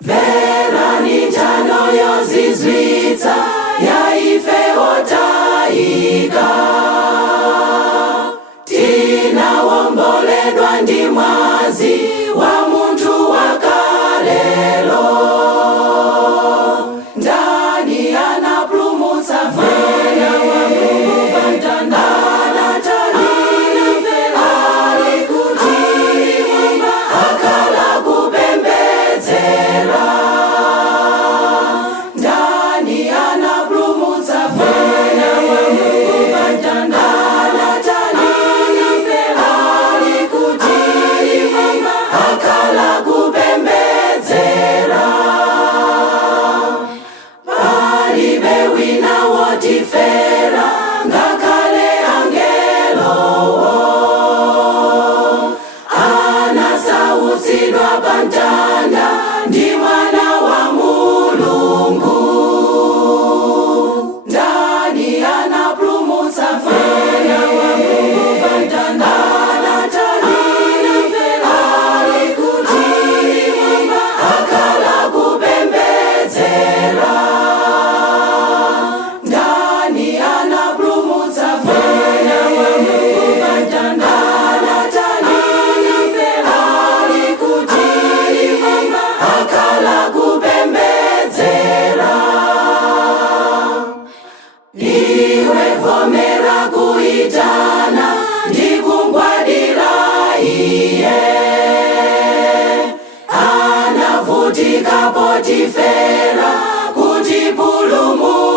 Vera ni njano yozizwitsa yaife otayika. Tinawomboledwa ndi mwazi wa munthu wakalelo. Ndani anapulumutsa Vera wa Mulungu pamtanda. Ali kuti akhala kupembedzera. Ndani anapulumutsa Vera wa Mulungu pamtanda. Ali kuti akhala kupembedzera. Palibe wina wotifera ngakhale angelowo. Anasautsidwa pamtanda ndi Mwana wa Mulungu. Ndani anapulumutsa Vera wa Mulungu pamtanda. Ali kuti akhala kupembedzera. Ndani anapulumutsa Vera wa Mulungu pamtanda. Ali kuti akhala kupembedzera. Iwe vomera kuitana ndikungwadira iye. Anavutika Potifera kuti pulumutsa.